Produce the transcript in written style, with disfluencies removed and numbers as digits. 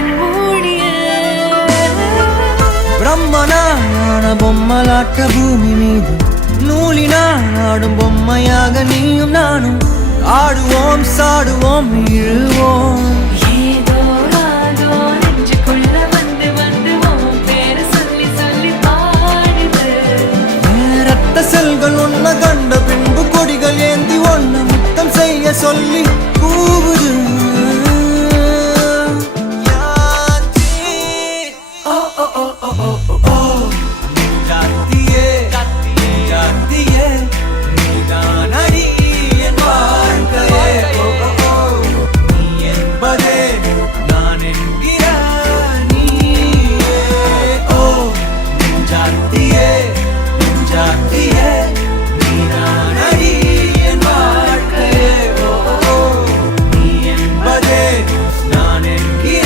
கண்மூடியே பிரம்மனான பொம்மலாட்ட பூமி மீது நூலினால் ஆடும் பொம்மையாக நீயும் நானும் ஆடுவோம் சாடுவோம் இழுவோம்